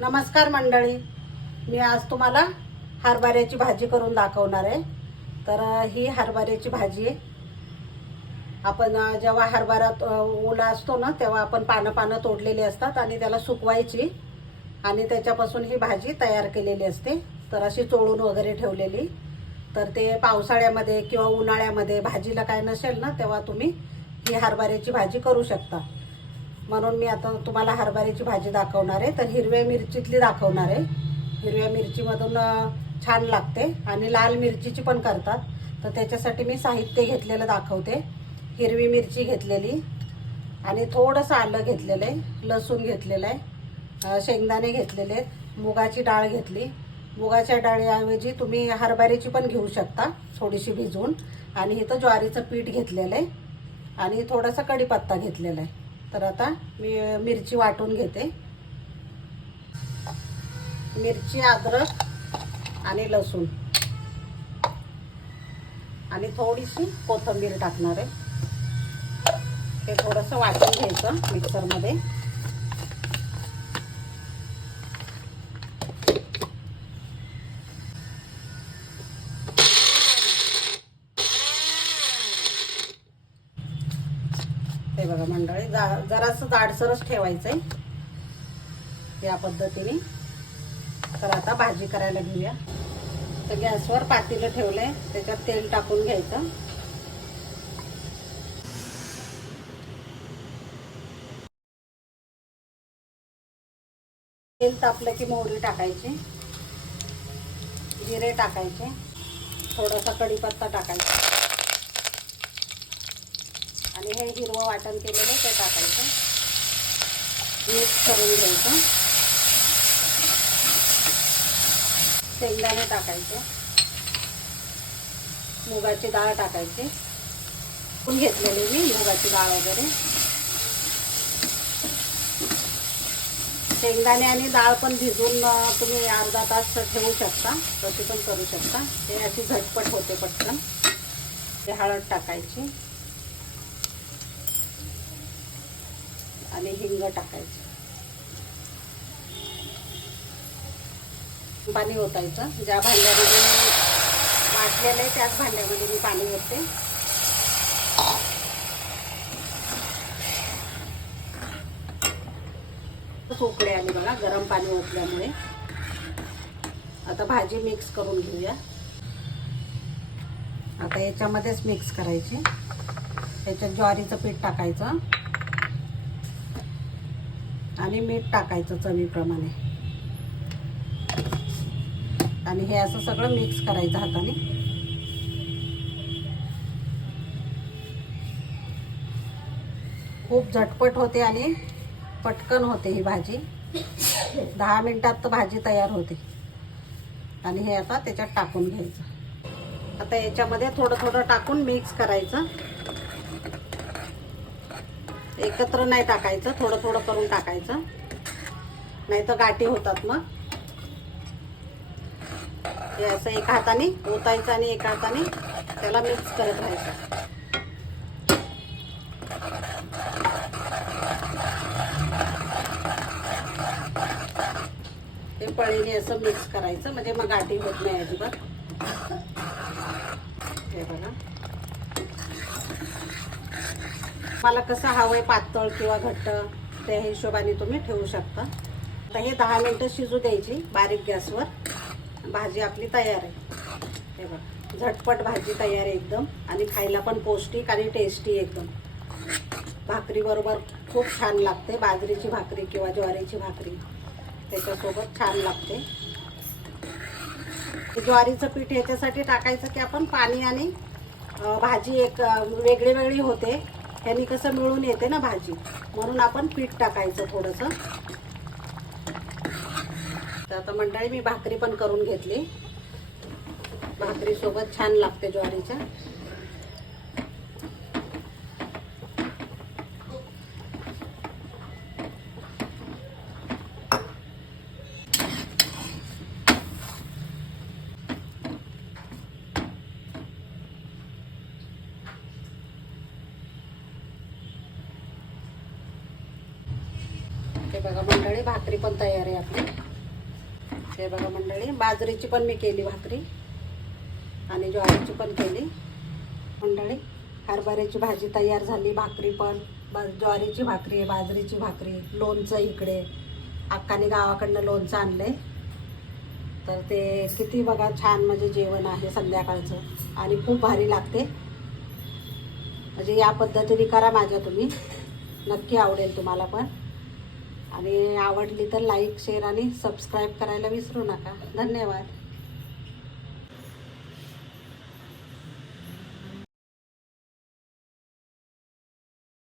नमस्कार मंडळी. मी आज तुम्हाला हरभऱ्याची भाजी करून दाखवणार आहे. तर ही हरभऱ्याची भाजी आहे. आपण जेव्हा हरभरा ओला असतो ना तेव्हा आपण पानं पानं तोडलेली असतात आणि त्याला सुकवायची. आणि त्याच्यापासून ही भाजी तयार केलेली असते. तर अशी चोळून वगैरे ठेवलेली. तर ते पावसाळ्यामध्ये किंवा उन्हाळ्यामध्ये भाजीला काय नसेल ना तेव्हा तुम्ही ही हरभऱ्याची भाजी करू शकता. म्हणून मी आता तुम्हाला हरभऱ्याची भाजी दाखवणार आहे. तर हिरव्या मिरचीतली दाखवणार आहे. हिरव्या मिरचीमधून छान लागते. आणि लाल मिरचीची पण करतात. तर त्याच्यासाठी मी साहित्य घेतलेलं दाखवते. हिरवी मिरची घेतलेली. आणि थोडंसं आलं घेतलेलं आहे. लसूण घेतलेलं आहे. शेंगदाणे घेतलेले आहेत. मुगाची डाळ घेतली. मुगाच्या डाळीऐवजी तुम्ही हरभऱ्याची पण घेऊ शकता थोडीशी भिजवून. आणि इथं ज्वारीचं पीठ घेतलेलं आहे. आणि थोडासा कढीपत्ता घेतलेला आहे. तर आता मी मिरची वाटून घेते. मिरची अद्रक आणि लसूण. आणि थोडीशी कोथिंबीर टाकणार आहे. हे थोडंसं वाटून घ्यायचं मिक्सरमध्ये. हे बघा मंडळी जरासं जाडसरच ठेवायचं आहे या पद्धतीने. तर आता भाजी करायला घेऊया. तर गॅसवर पातेलं ठेवलंय त्याच्यात तेल टाकून घ्यायचं. तेल तापलं की मोहरी टाकायची. जिरे टाकायचे. थोडासा कढीपत्ता टाकायचा. आणि हे हिरवं वाटण केलेलं ते टाकायचं. मिक्स करून घ्यायचं. शेंगदाणे टाकायचे. मुगाची डाळ टाकायची. पण घेतलेली मी मुगाची डाळ वगैरे. शेंगदाणे आणि डाळ पण भिजून तुम्ही अर्धा तास ठेवू शकता तशी पण करू शकता. हे अशी झटपट होते पटकन. ते हळद टाकायची. आणि हिंग टाकायचं. पाणी ओतायचं. ज्या भांड्यामध्ये वाटलेलं आहे त्याच भांड्यामध्ये मी पाणी ओतते. उकडे आले बघा गरम पाणी ओतल्यामुळे. आता भाजी मिक्स करून घेऊया. आता याच्यामध्येच मिक्स करायची. याच्यात ज्वारीचं पीठ टाकायचं. आणि मीठ टाकायचं चवीप्रमाणे. आणि हे असं सगळं मिक्स करायचं हाताने. खूप झटपट होते आणि पटकन होते ही भाजी. दहा मिनटात तर भाजी तयार होते. आणि हे आता त्याच्यात टाकून घ्यायचं. आता याच्यामध्ये थोडं थोडं टाकून मिक्स करायचं. एकत्र नाही टाकायचं थोडं थोडं करून टाकायचं. नाही तर गाठी होतात मग. हे असं एका हाताने ओतायचं आणि एका हाताने त्याला मिक्स करत राहायचं. हे पळीने असं मिक्स करायचं म्हणजे मग गाठी होत नाही अजिबात. हे बघा. मला कसं हवंय पातळ किंवा घट्ट त्या हिशोबाने तुम्ही ठेवू शकता. आता हे दहा मिनटं शिजू द्यायची बारीक गॅसवर. भाजी आपली तयार आहे. हे बघा झटपट भाजी तयार आहे एकदम. आणि खायला पण पौष्टिक आणि टेस्टी एकदम. भाकरीबरोबर खूप छान लागते. बाजरीची भाकरी किंवा ज्वारीची भाकरी. त्याच्यासोबत छान लागते. ज्वारीचं पीठ ह्याच्यासाठी टाकायचं की आपण पाणी आणि भाजी एक वेगळी वेगळी होते. ह्यानी कसं मिळून येते ना भाजी म्हणून आपण पीठ टाकायचं थोडंसं. तर आता मंडळी मी भाकरी पण करून घेतली. भाकरीसोबत छान लागते ज्वारीच्या. हे बघा मंडळी भाकरी पण तयार आहे आपली. हे बघा मंडळी बाजरीची पण मी केली भाकरी आणि ज्वारीची पण केली. मंडळी हरभऱ्याची भाजी तयार झाली भाकरी पण. ज्वारीची भाकरी बाजरीची भाकरी लोणचं इकडे. अक्काने गावाकडनं लोणचं आणलं आहे तर ते किती बघा छान म्हणजे जेवण आहे संध्याकाळचं. आणि खूप भारी लागते. म्हणजे या पद्धतीने करा माझ्या तुम्ही. नक्की आवडेल तुम्हाला पण. आणि आवडली तर लाईक शेअर आणि सबस्क्राईब करायला विसरू नका. धन्यवाद.